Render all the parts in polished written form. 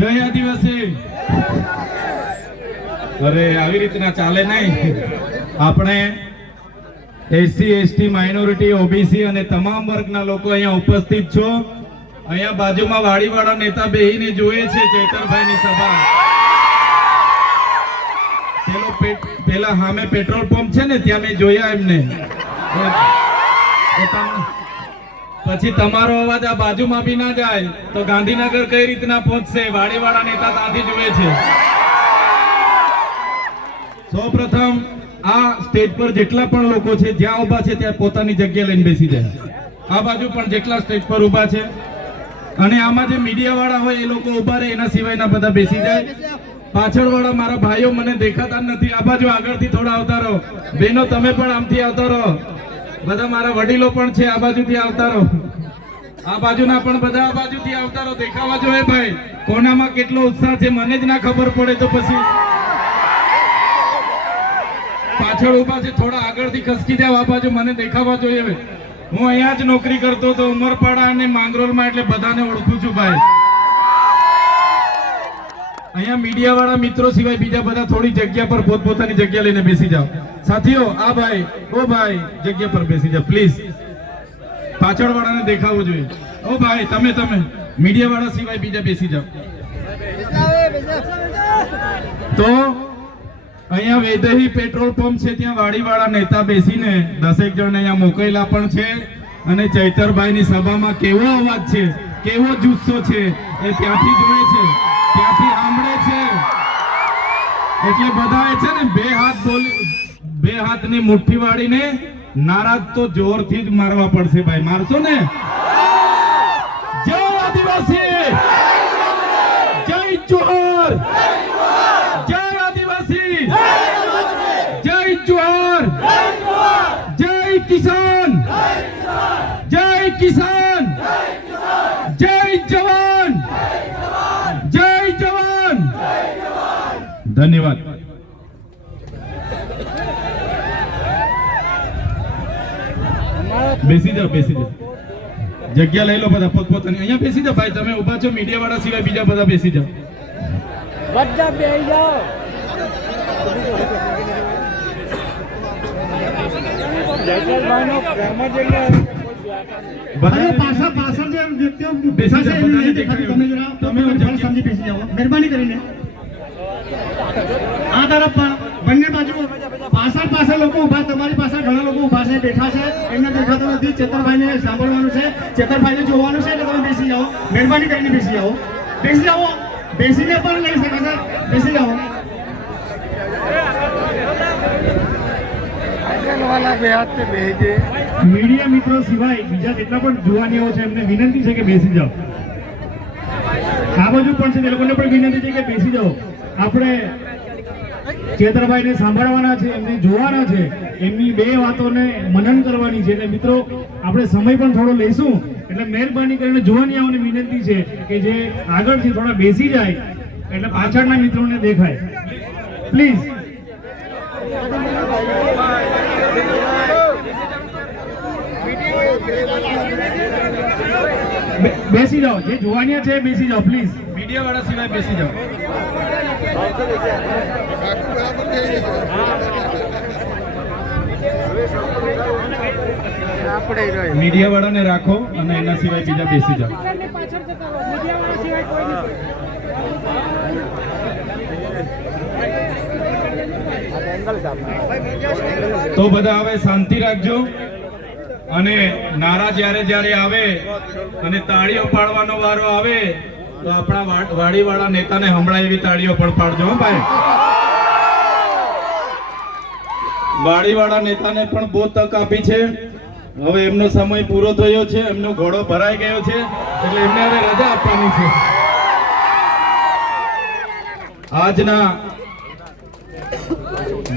જય આદિવાસી. અરે આવી રીતના ચાલે નહીં. આપણે એસસી એસટી માઇનોરિટી ઓબીસી અને તમામ વર્ગના લોકો અહીંયા ઉપસ્થિત છો. અહીંયા બાજુમાં વાડીવાળા નેતા બેહીને જોઈએ છે ચેતરભાઈની સભા. પેલા સામે પેટ્રોલ પંપ છે ને ત્યાં મેં જોયા એમને. પછી તમારો અવાજ આ બાજુમાં બી ના જાય તો ગાંધીનગર કઈ રીતના પહોંચશે? વાડીવાળા નેતા ત્યાંથી જુએ છે. સૌપ્રથમ આ સ્ટેજ પર જેટલા પણ લોકો છે જ્યાં ઉભા છે ત્યાં પોતાની જગ્યા લઈને બેસી જાય. આ બાજુ પણ જેટલા સ્ટેજ પર ઉભા છે અને આમાં જે મીડિયા વાળા હોય એ લોકો ઉભા રહે, એના સિવાયના બધા બેસી જાય. પાછળ વાળા મારા ભાઈઓ મને દેખાતા નથી, આ બાજુ આગળથી થોડા આવતા રહો. બહેનો તમે પણ આમથી આવતા રહો. બધા મારા વડીલો પણ છે, આ બાજુથી આવતા રહો. આ બાજુના પણ બધા આ બાજુથી આવતા રહો. દેખાવા જોઈએ ભાઈ, કોનામાં કેટલો ઉત્સાહ છે મને જ ના ખબર પડે તો પછી પાછળ ઉભા છે થોડા આગળથી ખસકી જાવ. આ બાજુ મને દેખાવા જોઈએ. હું અહીંયા જ નોકરી કરતો હતો ઉમરપાડા અને માંગરોળમાં, એટલે બધાને ઓળખું છું ભાઈ. અહીંયા મીડિયા વાળા મિત્રો સિવાય બીજા બધા થોડી જગ્યા પર પોતપોતાની જગ્યા લઈને બેસી જાઓ. સાથીઓ આ ભાઈ, ઓ ભાઈ જગ્યા પર બેસી જાઓ પ્લીઝ. પાછળ વાળાને દેખાવું જોઈએ. ઓ ભાઈ તમે મીડિયા વાળા સિવાય બીજા બેસી જાઓ. તો અહીંયા વેદહી પેટ્રોલ પંપ છે, ત્યાં વાડીવાળા નેતા બેસીને 10 જણ અહીંયા મોકલેલા પણ છે. અને ચૈતરભાઈની સભામાં કેવો અવાજ છે, કેવો જુસ્સો છે એ ત્યાંથી જોયે છે, ત્યાંથી સાંભળે છે. એટલે બધાએ છે ને બે હાથની મુઠ્ઠી વાળીને નારાજ તો જોરથી જ મારવા પડશે ભાઈ. મારશો ને? જય આદિવાસી, જય જોહર, જય આદિવાસી, જય જોહર, જય કિસાન, જય કિસાન, જય જવાન, જય જવાન. ધન્યવાદ. બેસી જાઓ, બેસી જાઓ. જગ્યા લઈ લો બધા પોતપોતાની. અહીંયા બેસી જાઓ ભાઈ, તમે ઉભા છો મીડિયા વાળા સિવાય બીજા બધા બેસી જાઓ. બધા બેસી જાઓ. જયકરભાઈનો પ્રેમ જ એટલે બધા પાછળ જે વ્યક્તિઓ બેસા છે તમે જરા તમે સમજી બેસી જાઓ મહેરબાની કરીને. આ તરફ પણ બંને બાજુ પાછળ લોકો ઉભા, તમારી પાછળ ઘણા લોકો ઉભા છે, બેઠા છે, એમને દેખાતું નથી. ચેતરભાઈને સાંભળવાનું છે, ચેતરભાઈને જોવાનું છે, એટલે તમે બેસી જાઓ. મહેરબાની કરીને બેસી જાઓ, બેસી જાઓ. બેસીને પણ લઈ શકાશે, બેસી જાઓ. મીડિયા મિત્રો સિવાય બીજા જેટલા પણ જુવાનીઓ છે એમને વિનંતી છે કે બેસી જાઓ. આ બાજુ પણ છે, એ લોકોને પણ વિનંતી છે કે બેસી જાઓ. આપણે ચેતરભાઈને સાંભળવાના છે, એમને જોવાના છે, એમની બે વાતોને મનન કરવાની છે. એટલે મિત્રો આપણે સમય પણ થોડો લઈશું, એટલે મહેરબાની કરીને જોવાનીઓને વિનંતી છે કે જે આગળથી થોડા બેસી જાય એટલે પાછળના મિત્રોને દેખાય. પ્લીઝ બેસી જાઓ. જે જોવાનિયા છે બેસી જાઓ પ્લીઝ. મીડિયા વાળા સિવાય બેસી જાઓ. મીડિયા વાળાને રાખો અને એના સિવાય બીજા બેસી જાઓ. તો બધા હવે શાંતિ રાખજો અને નારા જ્યારે આવે અને તાળીઓ પાડવાનો વારો આવે તો આપણા વાડીવાળા નેતાને હમણાં એવી તાળીઓ પણ પાડજો ભાઈ. વાડીવાળા નેતાને પણ બહુ તક આપી છે. હવે એમનો સમય પૂરો થયો છે, એમનો ઘોડો ભરાઈ ગયો છે, એટલે એમને હવે રજા આપવાની છે. આજના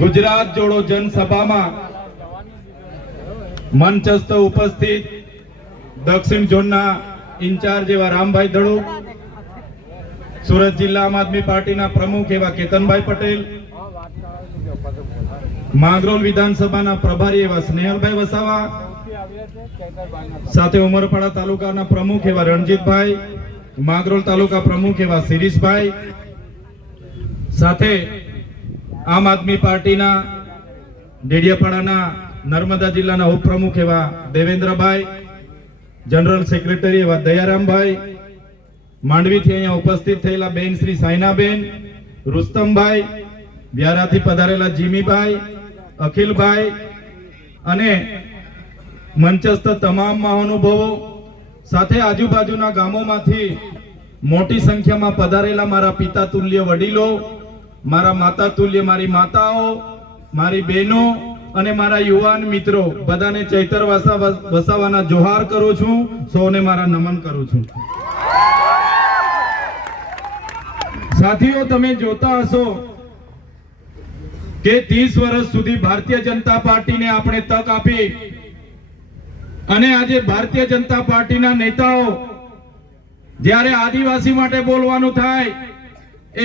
ગુજરાત જોડો જનસભામાં મંચસ્થ ઉપસ્થિત દક્ષિણ ઝોનના ઇન્ચાર્જ એવા રામભાઈ ધડુક, સુરત જિલ્લા આમ આદમી પાર્ટીના પ્રમુખ એવા કેતનભાઈ પટેલ, માંગરોળ વિધાનસભાના પ્રભારી એવા સ્નેહલભાઈ વસાવા, સાથે ઉમરપાડા તાલુકાના પ્રમુખ એવા રણજીતભાઈ, માંગરોળ તાલુકા પ્રમુખ એવા શિરીષભાઈ, સાથે આમ આદમી પાર્ટીના ડેડિયાપાડાના નર્મદા જિલ્લાના ઉપપ્રમુખ એવા દેવેન્દ્રભાઈ, જનરલ સેક્રેટરી એવા દયારામભાઈ, માંડવીથી અહીંયા ઉપસ્થિત થયેલા બેન શ્રી સાયનાબેન, રુસ્તમભાઈ, વ્યારાથી પધારેલા જીમીભાઈ, અખિલભાઈ અને મંચસ્થ તમામ મહાનુભાવો, સાથે આજુબાજુના ગામોમાંથી મોટી સંખ્યામાં પધારેલા મારા પિતા તુલ્ય વડીલો, મારા માતા તુલ્ય મારી માતાઓ, મારી બહેનો અને મારા યુવાન મિત્રો, બધાને ચૈતર વસાવાના જોહાર કરું છું, સૌને મારા નમન કરું છું. સાથીઓ, તમે જોતા હશો કે 30 વર્ષ સુધી ભારતીય જનતા પાર્ટીને આપણે તક આપી અને આજે ભારતીય જનતા પાર્ટીના નેતાઓ જ્યારે આદિવાસી માટે બોલવાનું થાય,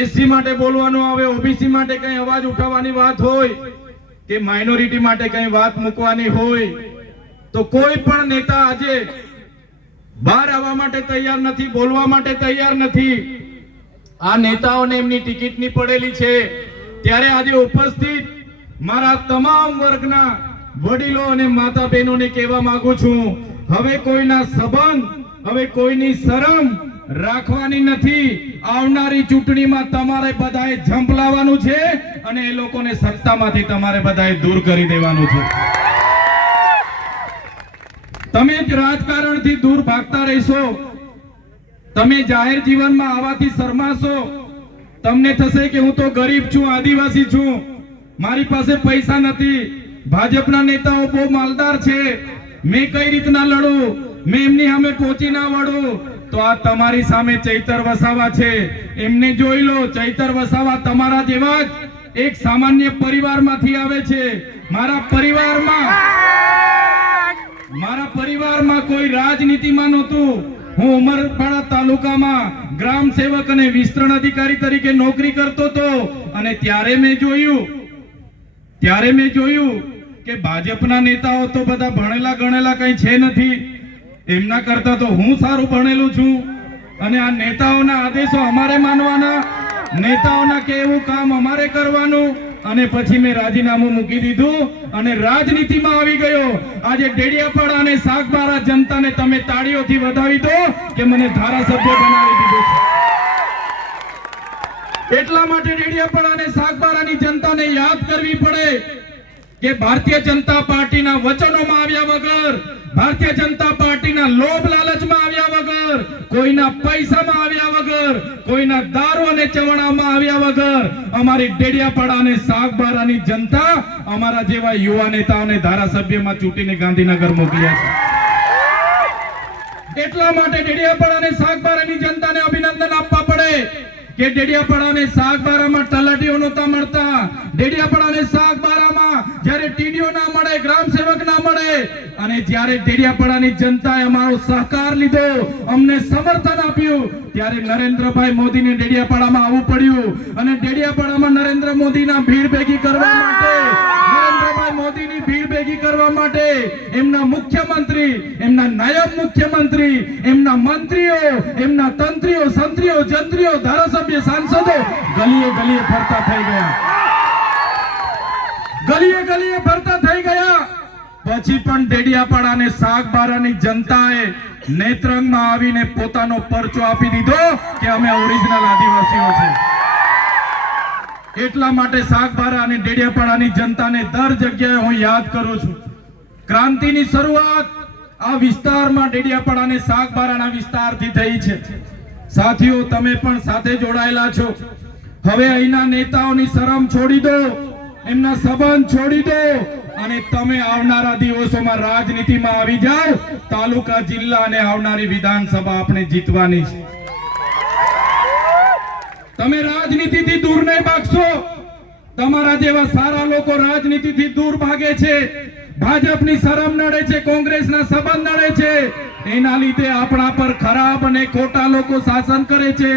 એસસી માટે બોલવાનું આવે, ઓબીસી માટે કઈ અવાજ ઉઠાવવાની વાત હોય કે માઇનોરિટી માટે કઈ વાત મૂકવાની હોય, તો કોઈ પણ નેતા આજે બહાર આવવા માટે તૈયાર નથી, બોલવા માટે તૈયાર નથી. આ નેતાઓને એમની ટિકિટની પડેલી છે. ત્યારે આજે ઉપસ્થિત મારા તમામ વર્ગના વડીલો અને માતા બહેનોને કહેવા માંગુ છું, હવે કોઈના સંબંધ, હવે કોઈની શરમ રાખવાની નથી. આવનારી ચૂંટણીમાં તમારે બધાએ ઝંપલાવવાનું છે અને એ લોકોને સત્તામાંથી તમારે બધાએ દૂર કરી દેવાનું છે. તમે જ રાજકારણથી દૂર ભાગતા રહેશો, તમે જાહેર જીવનમાં આવવાથી શરમાશો. તમને થશે કે હું તો ગરીબ છું, આદિવાસી છું, મારી પાસે પૈસા નથી, ભાજપના નેતાઓ બહુ માલદાર છે, મેં કઈ રીતના લડું, મેં એમની સામે પહોંચી ના વળું. તો આ તમારી સામે ચૈતર વસાવા છે, એમને જોઈ લો. ચૈતર વસાવા તમારા જેવા જ એક સામાન્ય પરિવારમાંથી આવે છે. મારા પરિવારમાં કોઈ રાજનીતિમાં નહોતું. હું ઉમરપાડા તાલુકામાં ગ્રામ સેવક અને વિસ્તરણ અધિકારી તરીકે નોકરી કરતો હતો અને ત્યારે મેં જોયું કે ભાજપના નેતાઓ તો બધા ભણેલા ગણેલા કઈ છે નથી, એમના કરતા તો હું સારું ભણેલું છું અને આ નેતાઓના આદેશો અમારે માનવાના, નેતાઓના કહેવું કામ અમારે કરવાનું. અને પછી મેં રાજીનામું મૂકી દીધું અને રાજનીતિમાં આવી ગયો. આજે ડેડિયાપાડા અને સાગબારા જનતાને તમે તાળીઓથી વધાવી દો કે મને ધારાસભ્ય બનાવી દીધો છે. એટલા માટે ડેડિયાપાડા અને સાગબારાની જનતાને યાદ કરવી પડે કે ભારતીય જનતા પાર્ટીના વચનોમાં આવ્યા વગર, ભારતીય જનતા પાર્ટીના લોભ લાલચમાં આવ્યા વગર, કોઈના પૈસામાં આવ્યા વગર, કોઈના દારૂ અને ચવણામાં આવ્યા વગર અમારી ડેડિયાપાડા અને સાગબારાની જનતા અમારા જેવા યુવા નેતાઓને ધારાસભ્યમાં ચૂંટીને ગાંધીનગર મોકલ્યા છે. એટલા માટે ડેડિયાપાડા અને સાગબારાની જનતાને અભિનંદન આપવા પડે કે ડેડિયાપાડા અને સાગબારામાં તલાટીઓ નહોતા મળતા, ડેડિયાપાડા અને સાગબારામાં જ્યારે ટીડીઓ ના મળે, ગ્રામ સેવક ના મળે, અને જ્યારે ડેડિયાપાડાની જનતાએ અમારો સહકાર લીધો, અમને સમર્થન આપ્યું, ત્યારે નરેન્દ્રભાઈ મોદીને ડેડિયાપાડામાં આવવું પડ્યું અને ડેડિયાપાડામાં નરેન્દ્ર મોદીના ભીડ ભેગી કરવા માટે, નરેન્દ્રભાઈ મોદીની ભીડ ભેગી કરવા માટે એમના મુખ્યમંત્રી, એમના નાયબ મુખ્યમંત્રી, એમના મંત્રીઓ, એમના તંત્રીઓ, સંત્રીઓ, જંત્રીઓ, ધારાસભ્ય, સાંસદો ગલીએ ગલીએ ફરતા થઈ ગયા, ગલીએ ગલીએ ફરતા થઈ ગયા. પછી પણ ડેડિયાપાડા અને સાગબારાની જનતાએ નેત્રંગમાં આવીને પોતાનો પરચો આપી દીધો કે અમે ઓરિજિનલ આદિવાસીઓ છે. એટલા માટે સાગબારા અને ડેડિયાપાડાની જનતાને દર જગ્યાએ હું યાદ કરું છું. ક્રાંતિની શરૂઆત આ વિસ્તારમાં ડેડિયાપાડા અને સાગબારાના વિસ્તારથી થઈ છે. સાથીઓ, તમે પણ સાથે જોડાયેલા છો. હવે અહીંના નેતાઓની શરમ છોડી દો, એમના સંબંધ છોડી દો અને તમે આવનારા દિવસોમાં રાજનીતિમાં આવી જાઓ. તાલુકા, જિલ્લા અને આવનારી વિધાનસભા આપણે જીતવાની છે. તમે રાજનીતિથી દૂર નહીં ભાગશો. તમારા જેવા સારા લોકો રાજનીતિથી દૂર ભાગે છે. ભાજપની શરમ નડે છે, કોંગ્રેસના સંબંધ નડે છે, એના લીધે આપણા પર ખરાબ અને ખોટા લોકો શાસન કરે છે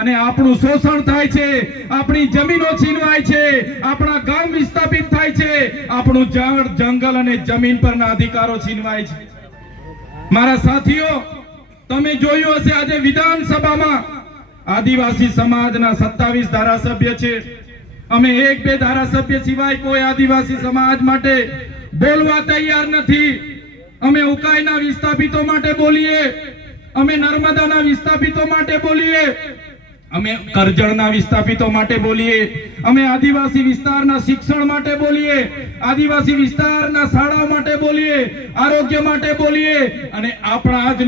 અને આપણું શોષણ થાય છે, આપણી જમીનો છીનવાય છે, આપણા ગામ વિસ્થાપિત થાય છે, આપણું જંગલ અને જમીન પરના અધિકારો છીનવાય છે. મારા સાથીઓ, તમે જોયું હશે આજે વિધાનસભામાં આદિવાસી સમાજના 27 ધારાસભ્ય છે. અમે 1-2 ધારાસભ્ય સિવાય કોઈ આદિવાસી સમાજ માટે બોલવા તૈયાર નથી. અમે ઉકાઈના વિસ્થાપિતો માટે બોલીએ, અમે નર્મદાના વિસ્થાપિતો માટે બોલીએ, અમે કરજણના વિસ્થાપિતો માટે બોલીએ, અમે આદિવાસી વિસ્તારના શિક્ષણ માટે બોલીએ, આદિવાસી વિસ્તારના શાળાઓ માટે બોલીએ, આરોગ્ય માટે બોલીએ. અને આપણા જ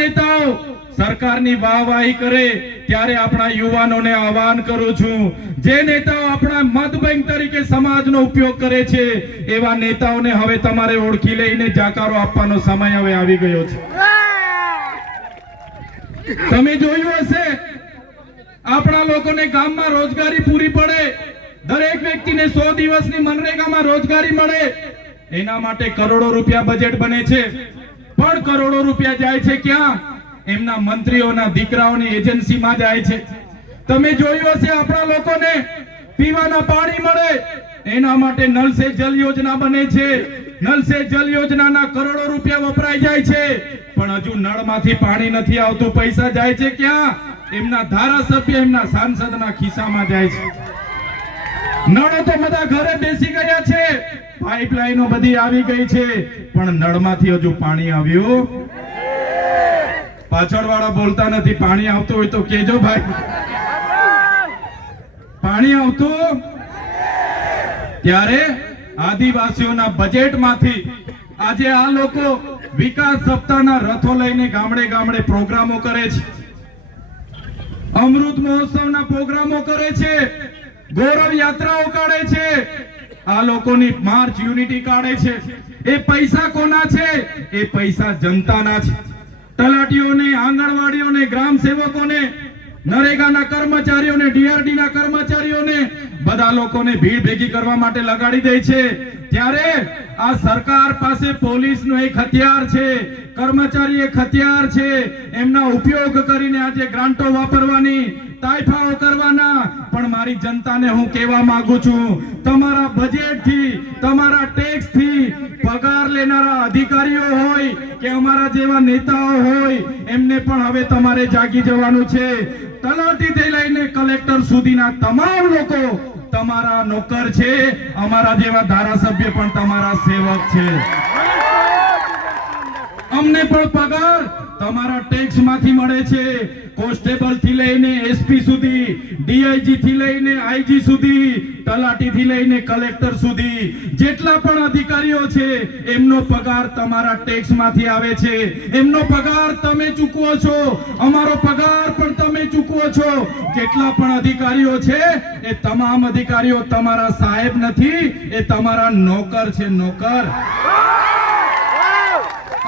નેતાઓ સરકારની વાહવાહી કરે ત્યારે આપણા યુવાનોને આહવાન કરું છું, જે નેતાઓ આપણા મત બેંક તરીકે સમાજનો ઉપયોગ કરે છે એવા નેતાઓને હવે તમારે ઓળખી લઈને જાકારો આપવાનો સમય હવે આવી ગયો છે. તમે જોયું હશે આપણા લોકોને ગામમાં રોજગારી પૂરી પડે, દરેક વ્યક્તિને 100 દિવસની મનરેગામાં રોજગારી મળે, એના માટે કરોડો રૂપિયા બજેટ બને છે. પણ કરોડો રૂપિયા જાય છે ક્યાં? એમના મંત્રીઓના દીકરાઓની એજન્સીમાં જાય છે. તમે જોયું હશે આપણા લોકોને પીવાના પાણી મળે એના માટે નલ સે જલ યોજના બને છે. નલ સે જલ યોજનાના કરોડો રૂપિયા વપરાઈ જાય છે, પણ હજુ નળમાંથી પાણી નથી આવતું. પૈસા જાય છે ક્યાં? એમના ધારાસભ્ય, એમના સાંસદના ખિસ્સામાં જાય છે. નળો તો બધા ઘરે બેસી ગયા છે, પાઇપલાઈનો બધી આવી ગઈ છે, પણ નળમાંથી હજુ પાણી આવ્યું. પાછળવાળા બોલતા નથી. પાણી આવતું હોય તો કેજો ભાઈ. પાણી આવતું ત્યારે આદિવાસીઓના બજેટમાંથી આજે આ લોકો વિકાસ સપ્તાહના રથો લઈને ગામડે ગામડે પ્રોગ્રામો કરે છે, અમૃત મહોત્સવના પ્રોગ્રામો કરે છે, ગૌરવ યાત્રાઓ કાઢે છે, આ લોકોની માર્ચ યુનિટી કાઢે છે. એ પૈસા કોના છે? એ પૈસા જનતાના છે. તલાટીઓને, આંગણવાડીઓને, ગ્રામ સેવકોને, નરેગાના કર્મચારીઓને, ડીઆરડીના કર્મચારીઓને, બધા લોકોને ભીડ ભેગી કરવા માટે લગાડી દે છે. ત્યારે આ સરકાર પાસે પોલીસનો એક હથિયાર છે, કર્મચારી એક હથિયાર છે. એમના ઉપયોગ કરીને આજે ગ્રાન્ટો વાપરવાની, તાઇફાઓ કરવાના. પણ મારી જનતાને હું કહેવા માંગુ છું, તમારા બજેટથી, તમારા ટેક્સથી પગાર લેનારા અધિકારીઓ હોય કે અમારા જેવા નેતાઓ હોય, એમને પણ હવે તમારે જાગી જવાનું છે. તલાટીથી લઈને કલેક્ટર સુધીના તમામ લોકો તમારા નોકર છે. અમારા જેવા ધારાસભ્ય પણ તમારા સેવક છે. અમને પણ પગાર તમારા ટેક્સ માંથી મળે છે. કોન્સ્ટેબલ થી લઈને એસપી સુધી, ડીઆઈજી થી લઈને આઈજી સુધી, તલાટી થી લઈને કલેક્ટર સુધી જેટલા પણ અધિકારીઓ છે એમનો પગાર તમારા ટેક્સ માંથી આવે છે. એમનો પગાર તમે ચૂકવો છો, અમારો પગાર પણ તમે ચૂકવો છો. જેટલા પણ અધિકારીઓ છે એ તમામ અધિકારીઓ તમારા સાહેબ નથી, એ તમારા નોકર છે. નોકર.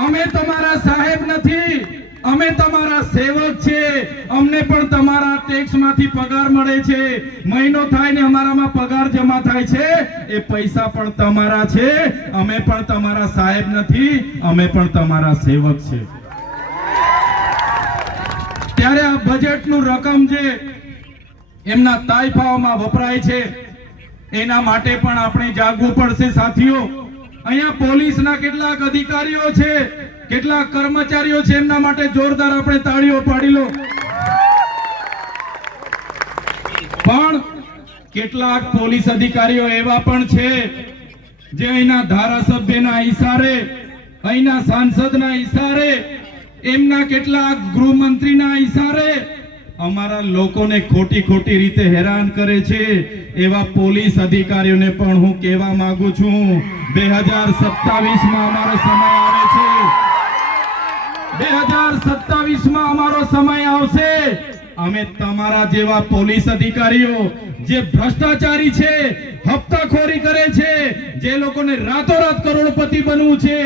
અમે તમારા સાહેબ નથી, અમે તમારા સેવક છે. અમને પણ તમારા ટેક્સ માંથી પગાર મળે છે. મહિનો થાય ને અમારામાં પગાર જમા થાય છે, એ પૈસા પણ તમારા છે. અમે પણ તમારા સાહેબ નથી, અમે પણ તમારા સેવક છે. ત્યારે આ બજેટનું રકમ જે એમના તાઇફાઓમાં વપરાય છે એના માટે પણ આપણે જાગવું પડશે સાથીઓ. અહીંયા પોલીસના કેટલાક અધિકારીઓ છે, કેટલાક કર્મચારીઓ છે, એમના માટે જોરદાર આપણે તાળીઓ પાડી લો. પણ કેટલાક પોલીસ અધિકારીઓ એવા પણ છે જે અહીંના ધારાસભ્યના ઈશારે, અહીંના સાંસદના ઈશારે, એમના કેટલાક ગૃહમંત્રીના ઈશારે અમારા લોકોને ખોટી ખોટી રીતે હેરાન કરે છે. એવા પોલીસ અધિકારીઓને પણ હું કહેવા માંગુ છું, 2027માં અમારો સમય આવે છે. 2027માં અમારો સમય આવશે. અમે તમારા જેવા પોલીસ અધિકારીઓ જે ભ્રષ્ટાચારી છે, હપ્તાખોરી કરે છે, જે લોકોને રાતોરાત કરોડપતિ બનવું છે,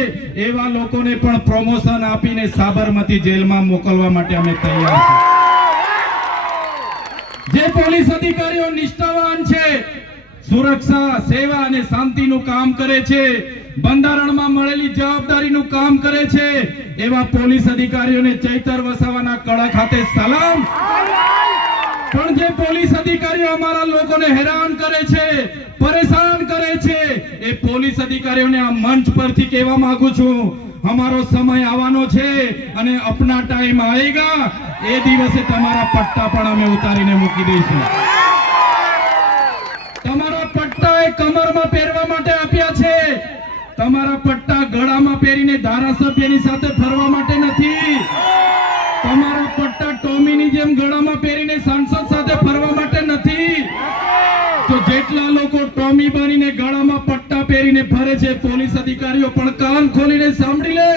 એવા લોકોને પણ પ્રમોશન આપીને સાબરમતી જેલમાં મોકલવા માટે અમે તૈયાર છીએ. જે પોલીસ અધિકારીઓ નિષ્ઠાવાન છે, સુરક્ષા, સેવા અને શાંતિનું કામ કરે છે, બંધારણમાં મળેલી જવાબદારીનું કામ કરે છે, એવા પોલીસ અધિકારીઓને ચૈતર વસાવાના કડક હાથે સલામ. પણ જે પોલીસ અધિકારીઓ અમારા લોકોને હેરાન કરે છે, પરેશાન કરે છે, એ પોલીસ અધિકારીઓને આ મંચ પરથી કહેવા માંગુ છું, हमारो समय आवानो छे અને अपना टाइम आएगा એ દિવસે તમારા પટ્ટા પણ અમે ઉતારીને મૂકી દઈશું. તમારા પટ્ટા એ કમરમાં પહેરવા માટે આપ્યા છે, તમારા પટ્ટા ગળામાં પહેરીને ધારાસભ્યની સાથે ફરવા માટે નથી. તમારા પટ્ટા ટોમીની જેમ ગળામાં પહેરીને સાંસદ સાથે ફરવા માટે નથી. તો જેટલા લોકો ટોમી બનીને ગળામાં પટ્ટા પહેરીને ફરે છે, પોલીસ અધિકારીઓ પણ કાન ખોલીને સાંભળી લે,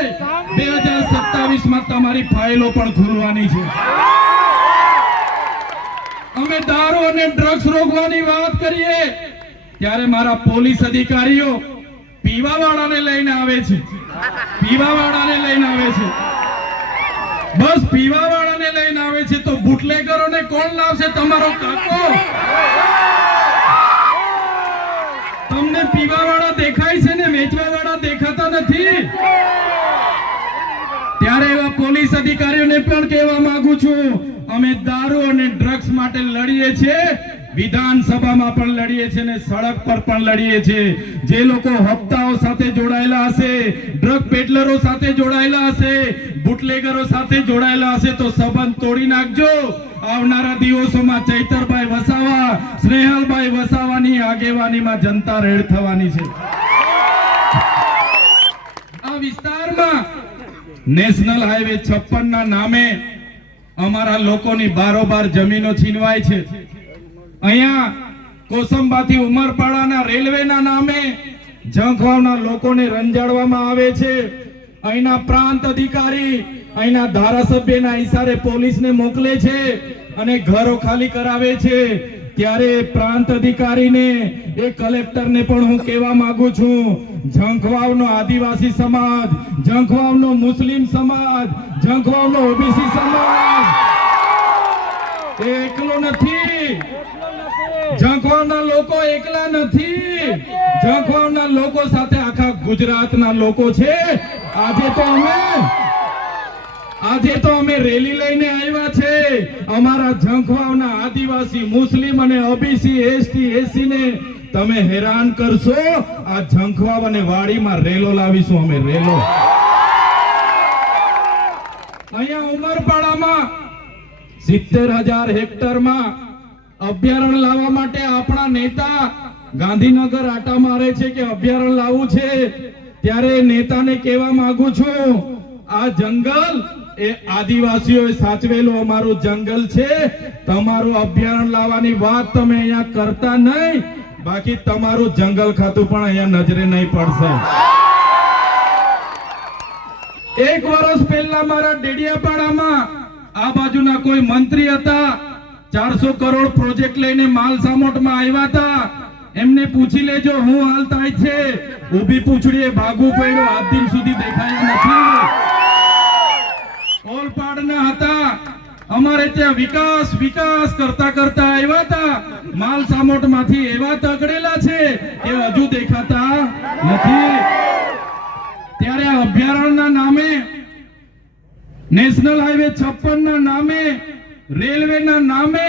2027 માં તમારી ફાઇલો પણ ખુલવાની છે. અમે દારૂ અને ડ્રગ્સ રોકવાની વાત કરીએ ત્યારે મારા પોલીસ અધિકારીઓ પીવાવાળાને લઈને આવે છે, પીવાવાળાને લઈને આવે છે. બસ પીવાવાળાને લઈને આવે છે તો બુટલેગરોને કોણ લાવશે? તમારો કાકો. તમને પીવાવાળા દેખાય છે ને વેચવાવાળા દેખાતા નથી. ત્યારે એવા પોલીસ અધિકારીઓને પણ કહેવા માંગુ છું, અમે દારૂ અને ડ્રગ્સ માટે લડીએ છીએ, વિધાનસભામાં પણ લડીએ છીએ ને સડક પર પણ લડીએ છીએ. જે લોકો હપ્તાઓ સાથે જોડાયેલા હશે, ડ્રગ પેડલરો સાથે જોડાયેલા હશે, બુટલેગરો સાથે જોડાયેલા હશે તો સંબંધ તોડી નાખજો. આવનારા દિવસોમાં ચૈતરભાઈ વસાવા, સ્નેહલભાઈ વસાવાની આગેવાનીમાં જનતા રેડ થવાની છે. આ વિસ્તારમાં નેશનલ હાઈવે 56 ના નામે અમારા લોકોની બારોબાર જમીનો છીનવાય છે. અહીંયા કોસંબાથી ઉમરપાડાના રેલવેના નામે ઝંખવાવના લોકોને રંજાડવામાં આવે છે. અહીંના પ્રાંત અધિકારી અહીંના ધારાસભ્યના ઈશારે પોલીસને મોકલે છે અને ઘરો ખાલી કરાવે છે. ત્યારે પ્રાંત અધિકારીને એ કલેક્ટરને પણ હું કહેવા માંગુ છું, ઝંખવાવનો આદિવાસી સમાજ, ઝંખવાવનો મુસ્લિમ સમાજ, ઝંખવાવનો ઓબીસી સમાજ એ એકલો નથી. ઝંખવાવના લોકો એકલા નથી. ઝંખવાવના લોકો સાથે આખા ગુજરાતના લોકો છે. આજે તો અમે રેલી લઈને આવ્યા છે. અમારા ઝંખવાવના આદિવાસી, મુસ્લિમ અને ઓબીસી, એસટી, એસી ને તમે હેરાન કરશો, આ ઝંખવાવ અને વાડીમાં રેલો લાવીશું અમે, રેલો. અહીંયા ઉમરપાડામાં 70,000 હેક્ટરમાં અભયારણ્ય લાવવા માટે આપણા નેતા ગાંધીનગર આટા મારે છે કે અભયારણ્ય લાવવું છે. ત્યારે નેતાને કહેવા માંગુ છું, આ જંગલ એ આદિવાસીઓએ સાચવેલું અમારું જંગલ છે. તમારું અભયારણ્ય લાવવાની વાત તમે અહીંયા કરતા નહીં, બાકી તમારું જંગલ ખાતું પણ અહીંયા નજરે નહીં પડશે. 1 વર્ષ પહેલા મારા ડેડિયાપાડામાં આ બાજુના કોઈ મંત્રી હતા, 400 કરોડ પ્રોજેક્ટ લઈને માલ સામોટમાં આવ્યા હતા. એમને પૂછી લેજો હું હાલ થાય છે. ઊભી પૂછડીએ ભાગવું પડ્યું, આજ દિન સુધી દેખાયા નથી. ઓલપાડના હતા, અમારે ત્યાં વિકાસ વિકાસ કરતા કરતા આવ્યા હતા, માલ સામોટમાંથી એવા તગડેલા છે કે હજુ દેખાતા નથી. ત્યારે આ અભયારણ્યના નામે, નેશનલ હાઈવે 56 ના નામે, રેલવેના નામે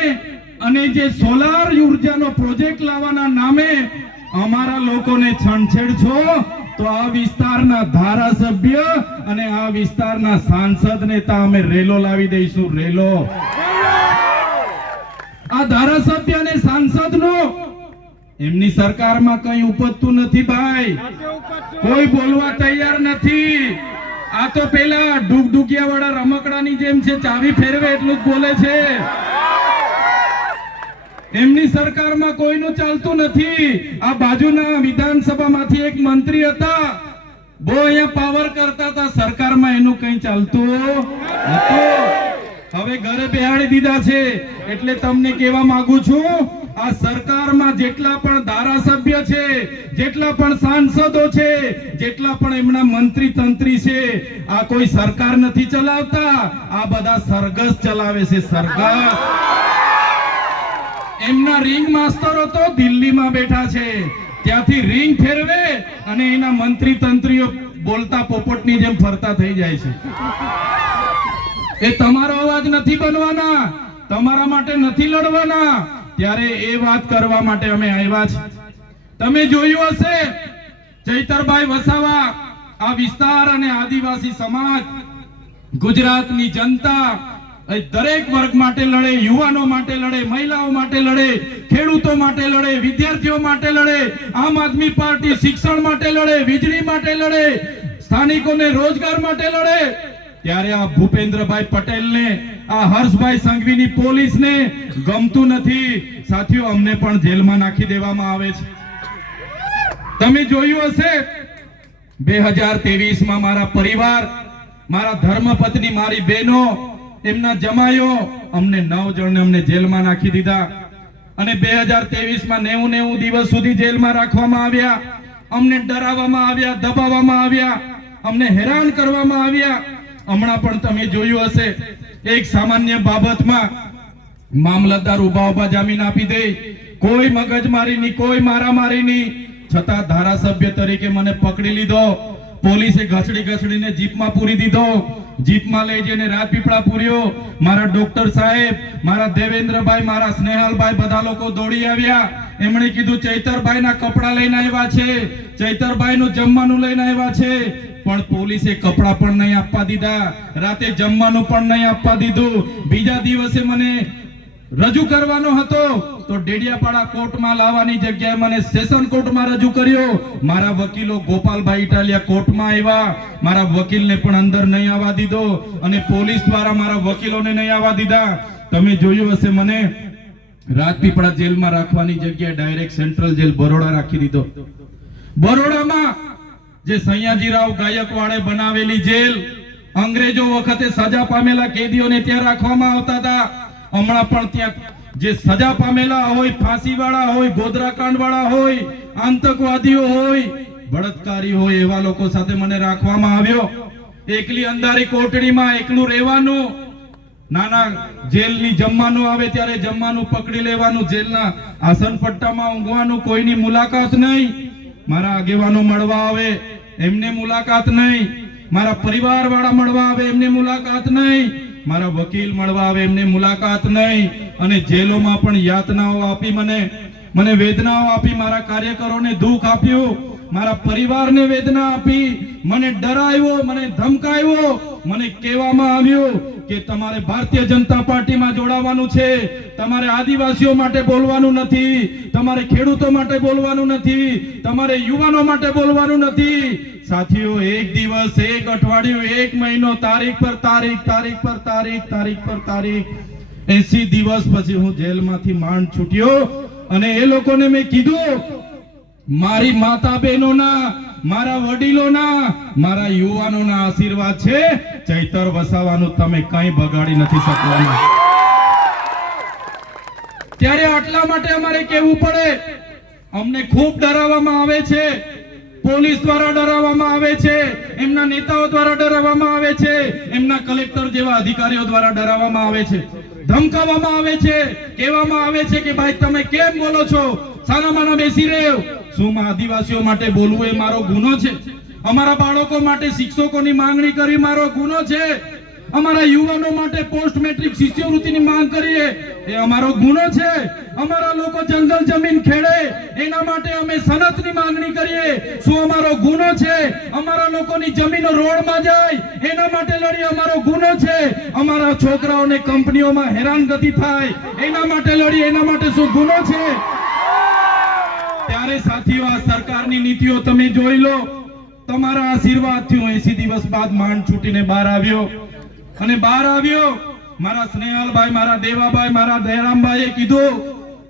અને જે સોલાર ઉર્જાનો પ્રોજેક્ટ લાવવાના નામે અમારા લોકોને છંછેડ છો તો આ વિસ્તારના ધારાસભ્ય અને આ વિસ્તારના સાંસદને તા અમે રેલો લાવી દઈશું, રેલો. આ ધારાસભ્ય અને સાંસદનો એમની સરકારમાં કઈ ઉપજતું નથી ભાઈ, કોઈ બોલવા તૈયાર નથી. આ તો પેલા ડુગડુગિયા વાળા રમકડાની જેમ છે, ચાવી ફેરવે એટલું જ બોલે છે. એમની સરકારમાં કોઈનું ચાલતું નથી. આ બાજુના વિધાનસભામાંથી એક મંત્રી હતા, બહુ અહીંયા પાવર કરતા હતા, સરકારમાં એનું કઈ ચાલતું નતું. હવે ઘરે બેહાડી દીધા છે. એટલે તમને કહેવા માંગુ છું, આ સરકારમાં જેટલા પણ ધારાસભ્ય છે, જેટલા પણ સાંસદો છે, જેટલા પણ એમના મંત્રી તંત્રી છે, આ કોઈ સરકાર નથી ચલાવતા, આ બધા સરઘસ ચલાવે છે, સરઘસ. એમના રિંગ માસ્ટરો તો દિલ્હીમાં બેઠા છે, ત્યાંથી રિંગ ફેરવે અને એના મંત્રી તંત્રીઓ બોલતા પોપટની જેમ ફરતા થઈ જાય છે. એ તમારો અવાજ નથી બનવાના, તમારા માટે નથી લડવાના. ત્યારે એ વાત કરવા માટે અમે આવ્યા છે. તમે જોયું હશે, ચૈતરભાઈ વસાવા આ વિસ્તાર અને આદિવાસી સમાજ, ગુજરાતની જનતા દરેક વર્ગ માટે લડે, યુવાનો માટે લડે, મહિલાઓ માટે લડે, ખેડૂતો માટે લડે, વિદ્યાર્થીઓ માટે લડે, આમ આદમી પાર્ટી શિક્ષણ માટે લડે, વીજળી માટે લડે, સ્થાનિકોને રોજગાર માટે લડે, ત્યારે આ ભૂપેન્દ્રભાઈ પટેલને, આ હર્ષભાઈ સંઘવીની પોલીસને ગમતું નથી. સાથીઓ, અમને પણ જેલમાં નાખી દેવામાં આવે છે. તમે જોયું હશે 2023 માં મારા પરિવાર, મારા ધર્મપત્ની, મારી બહેનો, એમના જમાઈઓ, અમને 9 જણને અમને જેલમાં નાખી દીધા અને 2023 માં 90 દિવસ સુધી જેલમાં રાખવામાં આવ્યા. અમને ડરાવવામાં આવ્યા, દબાવવામાં આવ્યા, અમને હેરાન કરવામાં આવ્યા. હમણાં પણ તમે જોયું હશે, એક સામાન્ય બાબતમાં મામલતદાર ઉભા જામીન આપી દે, કોઈ મગજમારીની, કોઈ મારામારીની, છતાં ધારાસભ્ય તરીકે મને પકડી લીધો. પોલીસે ઘસડીને જીપમાં પૂરી દીધો. જીપમાં લઈ જઈને રાજપીપળા પૂર્યો. મારા ડોક્ટર સાહેબ, મારા દેવેન્દ્રભાઈ, મારા સ્નેહાલભાઈ, બધા લોકો દોડી આવ્યા. એમણે કીધું ચૈતરભાઈના કપડા લઈને આવ્યા છે, ચૈતરભાઈનું જમવાનું લઈને આવ્યા છે. પણ પોલીસે કપડા પણ નહીં આપવા દીધા, રાતે જમવાનું પણ નહીં આપવા દીધું. બીજા દિવસે મને રજૂ કરવાનો હતો તો ડેડિયાપાડા કોર્ટમાં લાવવાની જગ્યાએ મને સેશન કોર્ટમાં રજૂ કર્યો. મારા વકીલો ગોપાલભાઈ ઇટાલિયા કોર્ટમાં આવ્યા, મારા વકીલને પણ અંદર નહીં આવવા દીધો અને પોલીસ દ્વારા મારા વકીલોને નહીં આવવા દીધા. તમે જોયું હશે, મને રાજપીપળા જેલમાં રાખવાની જગ્યાએ ડાયરેક્ટ સેન્ટ્રલ જેલ બરોડા રાખી દીધો. બરોડામાં જે સયાજીરાવ ગાયકવાડે બનાવેલી જેલ, અંગ્રેજો વખતે સજા પામેલા કેદીઓને ત્યાં રાખવામાં આવતા હતા. હમણાં પણ ત્યાં જે સજા પામેલા હોય, ફાંસીવાળા હોય, ગોધરાકાંડ હોય, આતંકવાદીઓ હોય, બળાત્કારી હોય, એવા લોકો સાથે મને રાખવામાં આવ્યો. એકલી અંધારી કોટડીમાં એકલું રહેવાનું. નાના જેલની જમવાનું આવે ત્યારે જમવાનું પકડી લેવાનું, જેલના આસન પટ્ટામાં ઊંઘવાનું, કોઈની મુલાકાત નહીં. મારા આગેવાનો મળવા આવે, એમને મુલાકાત નહીં. મારા પરિવાર વાળા મળવા આવે, એમને મુલાકાત નહીં. મારા વકીલ મળવા આવે, એમને મુલાકાત નહીં. અને જેલોમાં પણ યાતનાઓ આપી, મને વેદનાઓ આપી, મારા કાર્યકરોને દુઃખ આપ્યું, મારા પરિવારને વેદના આપી, મને ડરાવ્યો, મને ધમકાવ્યો. મને કહેવામાં આવ્યું કે તમારે ભારતીય જનતા પાર્ટીમાં જોડાવાનું છે, તમારે આદિવાસીઓ માટે બોલવાનું નથી, તમારે ખેડૂતો માટે બોલવાનું નથી, તમારે યુવાનો માટે બોલવાનું નથી. સાથીઓ, એક દિવસ, એક અઠવાડિયું, એક મહિનો, તારીખ પર તારીખ, તારીખ પર તારીખ, તારીખ પર તારીખ, 80 દિવસ પછી હું જેલમાંથી માંડ છૂટ્યો. અને એ લોકોને મેં કીધું, મારી માતા બહેનોના, મારા વડીલોના, મારા યુવાનોના આશીર્વાદ છે, ચૈતર વસાવાનું તમે કંઈ બગાડી નથી શકવાના. ત્યારે આટલા માટે અમારે કહેવું પડે. અમને ખૂબ ડરાવવામાં આવે છે, પોલીસ દ્વારા ડરાવવામાં આવે છે, એમના નેતાઓ દ્વારા ડરાવવામાં આવે છે, એમના કલેક્ટર જેવા અધિકારીઓ દ્વારા ડરાવવામાં આવે છે, ધમકાવવામાં આવે છે, કહેવામાં આવે છે કે ભાઈ તમે કેમ બોલો છો, સાનામાના બેસી રહ્યો. શું આદિવાસીઓ માટે બોલવું એ મારો ગુનો છે? અમારા બાળકો માટે શિક્ષકોની માંગણી કરી મારો ગુનો છે? અમારા યુવાનો માટે પોસ્ટ મેટ્રિક શિષ્યવૃત્તિની માંગ કરીએ એ અમારો ગુનો છે? અમારા લોકો જંગલ જમીન ખેડે એના માટે અમે સનતની માંગણી કરીએ, શું અમારો ગુનો છે? અમારા લોકોની જમીનો રોડમાં જાય એના માટે લડીએ, અમારો ગુનો છે? અમારા છોકરાઓને કંપનીઓમાં હેરાનગતિ થાય એના માટે લડીએ, એના માટે શું ગુનો છે? ત્યારે સાથીઓ, આ સરકારની નીતિઓ તમે જોઈ લો. તમારા આશીર્વાદથી હું 80 દિવસ બાદ માંડ છૂટીને બહાર આવ્યો. અને બહાર આવ્યો, મારા સ્નેહાલભાઈ, મારા દેવાભાઈ, મારા દયારામભાઈએ કીધું,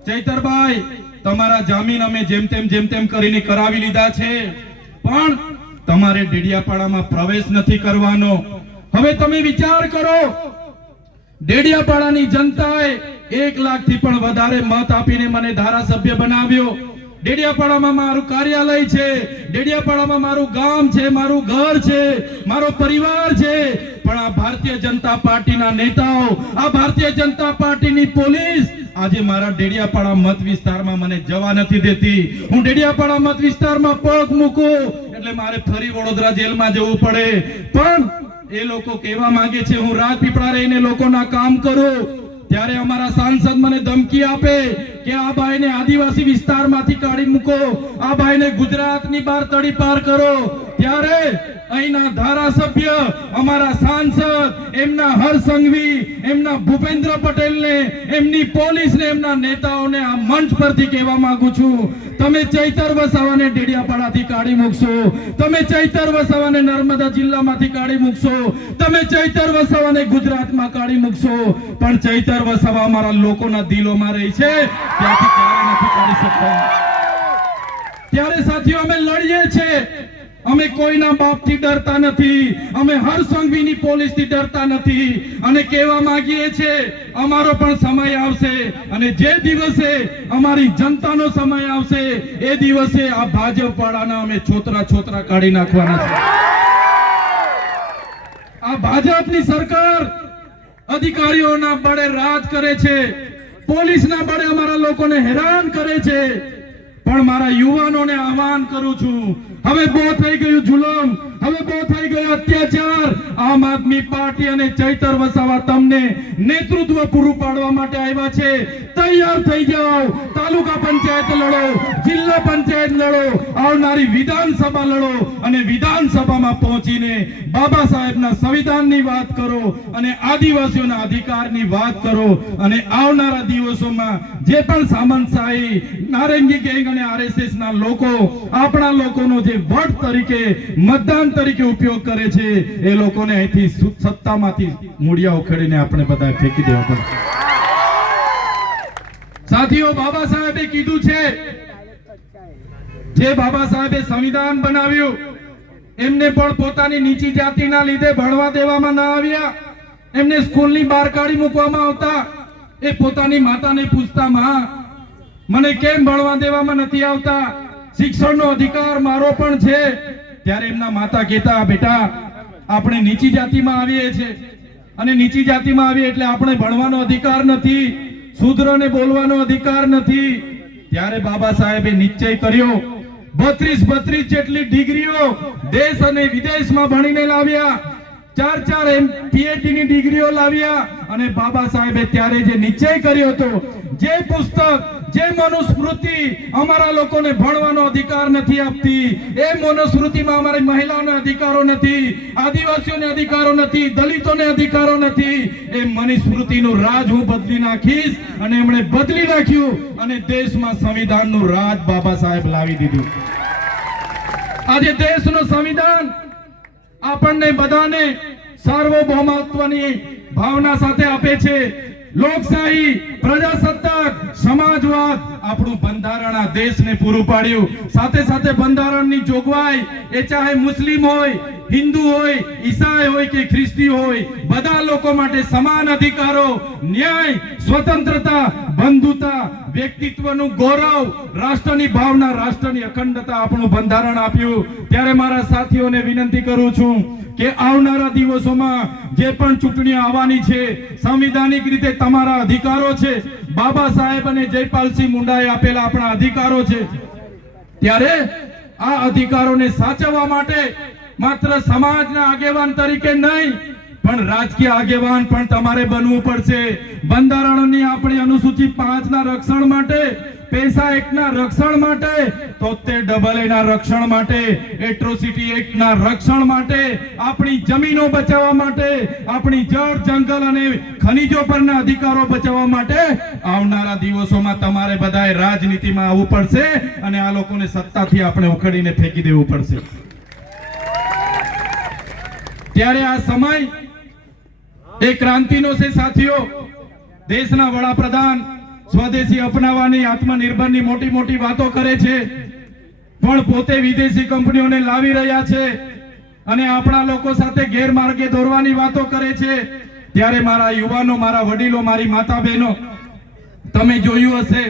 ચૈતરભાઈ તમારા જામીન અમે જેમ તેમ કરીને કરાવી લીધા છે, પણ તમારે ડેડિયાપાડામાં પ્રવેશ નથી કરવાનો. હવે તમે વિચાર કરો, ડેડિયાપાડાની જનતાએ 1 લાખથી પણ વધારે મત આપીને મને ધારાસભ્ય બનાવ્યો. ડેડિયાપાડામાં મારું કાર્યાલય છે, ડેડિયાપાડામાં મારું ગામ છે, મારું ઘર છે, મારો પરિવાર છે. પણ આ ભારતીય જનતા પાર્ટીના નેતાઓ, આ ભારતીય જનતા પાર્ટીની પોલીસ આજે મારા ડેડિયાપાડા મત વિસ્તારમાં મને જવા નથી દેતી. હું ડેડિયાપાડા મત વિસ્તારમાં પગ મૂકું એટલે મારે ફરી વડોદરા જેલમાં જવું પડે. પણ એ લોકો કહેવા માંગે છે હું રાજપીપળા રહીને લોકોના કામ કરું. ત્યારે અમારા સાંસદ મને ધમકી આપે કે આ ભાઈને આદિવાસી વિસ્તારમાંથી કાઢી મૂકો, આ ભાઈને ગુજરાતની બહાર તડી પાર કરો. ત્યારે અહીંના ધારાસભ્ય, અમારા સાંસદ, એમના હરસંઘવી, એમના ભૂપેન્દ્ર પટેલને, એમની પોલીસને, એમના નેતાઓને આ મંચ પરથી કહેવા માંગુ છું, તમે ચૈતર વસાવાને ડેડિયાપાડાથી કાઢી મૂકશો, તમે ચૈતર વસાવાને નર્મદા જિલ્લામાંથી કાઢી મૂકશો, તમે ચૈતર વસાવાને ગુજરાતમાં કાઢી મૂકશો, પણ ચૈતર વસાવા અમારા લોકોના દિલોમાં રહી છે, ત્યાંથી ક્યારે નથી કાઢી શકતા. ત્યારે સાથીઓ અમે લડીએ છીએ, અમે કોઈના બાપથી ડરતા નથી, અમે હરસંઘવીની પોલીસથી ડરતા નથી, અને કહેવા માંગીએ છીએ અમારો પણ સમય આવશે, અને જે દિવસે અમારી જનતાનો સમય આવશે એ દિવસે આ ભાજપ વાળાના અમે છોતરા છોતરા કાઢી નાખવાના છે. આ ભાજપની સરકાર અધિકારીઓના બળે રાજ કરે છે, પોલીસના બળે અમારા લોકોને હેરાન કરે છે, પણ મારા યુવાનોને આહવાન કરું છું, હવે બહુ થઈ ગયું જુલમ, હવે બહુ થઈ ગયો અત્યાચાર. આમ આદમી પાર્ટી અને ચૈતર વસાવા તમને નેતૃત્વ પૂરું પાડવા માટે આવ્યા છે. તૈયાર થઈ જાઓ, તાલુકા પંચાયત લડો, જિલ્લા પંચાયત લડો, આવનારી વિધાનસભા લડો, અને વિધાનસભામાં પહોંચીને બાબા સાહેબના સંવિધાનની વાત કરો અને આદિવાસીઓના અધિકારની વાત કરો, અને આવનારા દિવસોમાં જે પણ સામંતશાહી, નારંગી ગેંગ અને આરએસએસ ના લોકો આપણા લોકોનો જે વોટ તરીકે, મતદાન તરીકે ઉપયોગ કરે છે, એ લોકોને અહીંથી સત્તામાંથી મૂળિયા ઉખેડીને આપણે બધા ફેંકી દેવા પડે. સાથીઓ, બાબા સાહેબે કીધું છે, જે બાબા સાહેબે સંવિધાન બનાવ્યું એમને પણ પોતાની નીચી જાતિના લીધે ભણવા દેવામાં ન આવ્યા, એમને સ્કૂલની બહાર કાઢી મૂકવામાં આવતા. એ પોતાની માતાને પૂછતા, માં મને કેમ ભણવા દેવામાં નથી આવતા, શિક્ષણનો અધિકાર મારો પણ છે. ત્યારે એમના માતા કહેતા, બેટા આપણે નીચી જાતિમાં આવીએ છીએ, અને નીચી જાતિમાં આવીએ એટલે આપણે ભણવાનો અધિકાર નથી, શૂદ્રને બોલવાનો અધિકાર નથી. ત્યારે બાબા સાહેબે નિશ્ચય કર્યો, 32 જેટલી ડિગ્રીઓ દેશ અને વિદેશમાં ભણીને લાવ્યા, 4 PhD ની ડિગ્રીઓ લાવ્યા, અને બાબા સાહેબે ત્યારે જે નિશ્ચય કર્યો હતો, જે પુસ્તક, જે મનુસ્મૃતિ અમારા લોકોને ભણવાનો અધિકાર નથી આપતી, એ મનુસ્મૃતિમાં અમારી મહિલાઓને અધિકારો નથી, આદિવાસીઓને અધિકારો નથી, દલિતોને અધિકારો નથી, એ મનુસ્મૃતિનું રાજ હું બદલી નાખીશ. અને એમણે બદલી નાખ્યું, અને દેશમાં સંવિધાનનું રાજ બાબા સાહેબ લાવી દીધું. આજે દેશનું સંવિધાન આપણને બધાને સાર્વભૌમત્વની ભાવના સાથે આપે છે. લોકશાહી, પ્રજાસત્તાક, સમાજવાદ આપણું બંધારણ આ દેશને પૂરું પાડ્યું. સાથે સાથે બંધારણની જોગવાઈ, એ ચાહે મુસ્લિમ હોય, હિન્દુ હોય, ઈસાઈ હોય કે ખ્રિસ્તી હોય, બધા લોકો માટે સમાન અધિકારો, ન્યાય, સ્વતંત્રતા, બંધુતા, વ્યક્તિત્વનું ગૌરવ, રાષ્ટ્રની ભાવના, રાષ્ટ્રની અખંડતા આપણું બંધારણ આપ્યું. ત્યારે મારા સાથીઓને વિનંતી કરું છું કે આવનારા દિવસોમાં જે પણ ચૂંટણીઓ આવવાની છે, સંવિધાનિક રીતે તમારા અધિકારો છે, બાબા સાહેબ અને જયપાલસિંહ મુંડાએ આપેલા આપણા અધિકારો છે. ત્યારે આ અધિકારોને સાચવવા માટે માત્ર સમાજના આગેવાન તરીકે નહીં, પણ રાજકીય આગેવાન પણ તમારે બનવું પડશે. બંધારણની આપણી અનુસૂચિ 5 ના રક્ષણ માટે, પૈસા એક્ટના રક્ષણ માટે, 73AA ના રક્ષણ માટે, એટ્રોસિટી એક્ટના રક્ષણ માટે, આપણી જમીનો બચાવવા માટે, આપણી જળ, જંગલ અને ખનીજો પરના અધિકારો બચાવવા માટે આવનારા દિવસોમાં તમારે બધાએ રાજનીતિમાં આવવું પડશે, અને આ લોકોને સત્તાથી આપણે ઉખેડીને ફેંકી દેવું પડશે. ત્યારે આ સમય એ ક્રાંતિનો છે સાથીઓ. દેશના વડાપ્રધાન સ્વદેશી અપનાવવાની, આત્મનિર્ભરની મોટી મોટી વાતો કરે છે, પણ પોતે વિદેશી કંપનીઓને લાવી રહ્યા છે, અને આપણા લોકો સાથે ગેરમાર્ગે દોરવાની વાતો કરે છે. ત્યારે મારા યુવાનો, મારા વડીલો, મારી માતા બહેનો, તમે જોયું હશે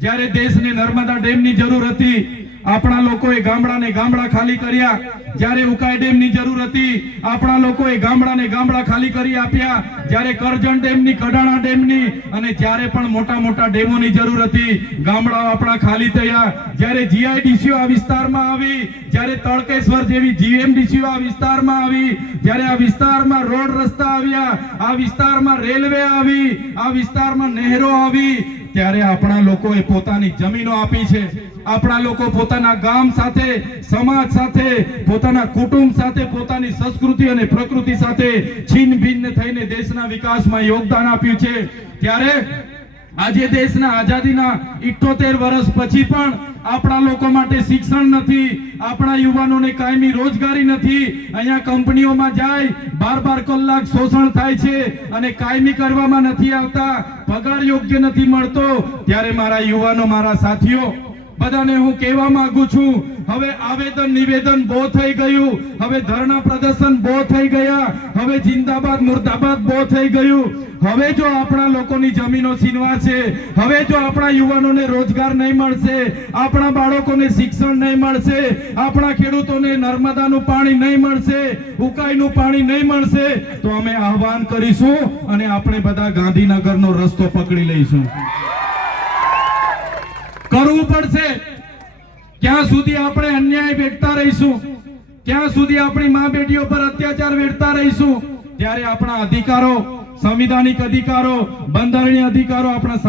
જ્યારે દેશને નર્મદા ડેમની જરૂર હતી, આપણા લોકોએ ગામડાને ગામડા ખાલી કર્યા. જ્યારે ઉકાઈ ડેમની જરૂર હતી, આપણા લોકોએ ગામડાને ગામડા ખાલી કરી આપ્યા. જ્યારે કરજણ ડેમની, કડાણા ડેમની, અને જ્યારે પણ મોટા મોટા ડેમોની જરૂર હતી, ગામડાઓ આપણા ખાલી થયા. જ્યારે જીઆઈડીસીઓ આ વિસ્તારમાં આવી, જ્યારે તળકેશ્વર જેવી જીએમડીસીઓ આ વિસ્તારમાં આવી, જ્યારે આ વિસ્તારમાં રોડ રસ્તા આવ્યા, આ વિસ્તારમાં રેલવે આવી, આ વિસ્તારમાં નહેરો આવી, ત્યારે આપણા લોકોએ પોતાની જમીનો આપી છે, આપણા લોકો પોતાના ગામ સાથે, સમાજ સાથે, પોતાના કુટુંબ સાથે, પોતાની સંસ્કૃતિ અને પ્રકૃતિ સાથે છિન્ન ભિન્ન થઈને દેશના વિકાસમાં યોગદાન આપ્યું છે. ત્યારે આજે દેશના આઝાદીના 78 વર્ષ પછી પણ આપણા લોકો માટે શિક્ષણ નથી, આપણા યુવાનોને કાયમી રોજગારી નથી. અહીંયા કંપનીઓમાં જાય 12 કલાક શોષણ થાય છે અને કાયમી કરવામાં નથી આવતા, પગાર યોગ્ય નથી મળતો. ત્યારે મારા યુવાનો, મારા સાથીઓ, બધાને હું કહેવા માંગુ છું, હવે આવેદન નિવેદન બહુ થઈ ગયું, હવે ધરણા પ્રદર્શન બહુ થઈ ગયા, હવે જિંદાબાદ મુર્દાબાદ બહુ થઈ ગયું. હવે જો આપણા લોકોની જમીનો છીનવાશે, હવે જો આપણા યુવાનોને રોજગાર નહીં મળશે, આપણા બાળકોને શિક્ષણ નહીં મળશે, આપણા ખેડૂતોને નર્મદાનું પાણી નહીં મળશે, ઉકાઈનું પાણી નહીં મળશે, તો અમે આહવાન કરીશું અને આપણે બધા ગાંધીનગરનો રસ્તો પકડી લઈશું. કરવું પડશે. ક્યાં સુધી આપણે અન્યાય વેઠતા રહીશું, ક્યાં સુધી આપણી મા બેટીઓ પર અત્યાચાર વેઠતા રહીશું? ત્યારે આપણા અધિકારો, સંવિધાનિક અધિકારો, બંધારણીય અધિકારો, આપણા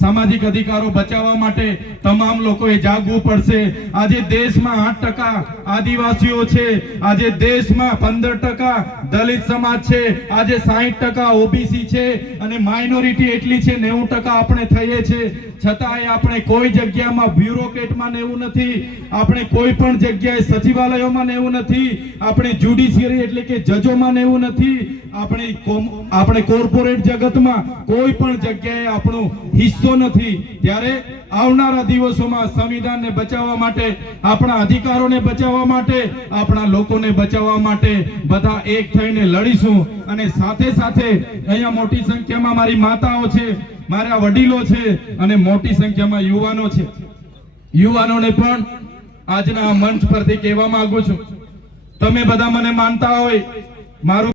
સામાજિક અધિકારો બચાવવા માટે તમામ લોકોએ જાગવું પડશે. આજે દેશમાં 8% આદિવાસીઓ છે, આજે દેશમાં 15% દલિત સમાજ છે, આજે 60% ઓબીસી છે અને માઇનોરિટી એટલી છે 90% આપણે થઈએ છે. છતાંય આપણે કોઈ જગ્યામાં બ્યુરોક્રેટમાં નેવું નથી, આપણે કોઈ પણ જગ્યાએ સચિવાલયોમાં નેવું નથી, આપણે જ્યુડિશિયરી એટલે કે જજોમાં નેવું નથી, આપણે કોર્પોરેટ જગતમાં કોઈ પણ જગ્યાએ આપણો હિસ્સો નથી. ત્યારે આવનારા દિવસોમાં સંવિધાનને બચાવવા માટે, આપણા અધિકારોને બચાવવા માટે, આપણા લોકોને બચાવવા માટે બધા એક થઈને લડીશું. અને સાથે સાથે અહીંયા મોટી સંખ્યામાં મારી માતાઓ છે, મારા વડીલો છે અને મોટી સંખ્યામાં યુવાનો છે. યુવાનોને પણ આજના મંચ પરથી કહેવા માંગુ છું, તમે બધા મને માનતા હોય, મારું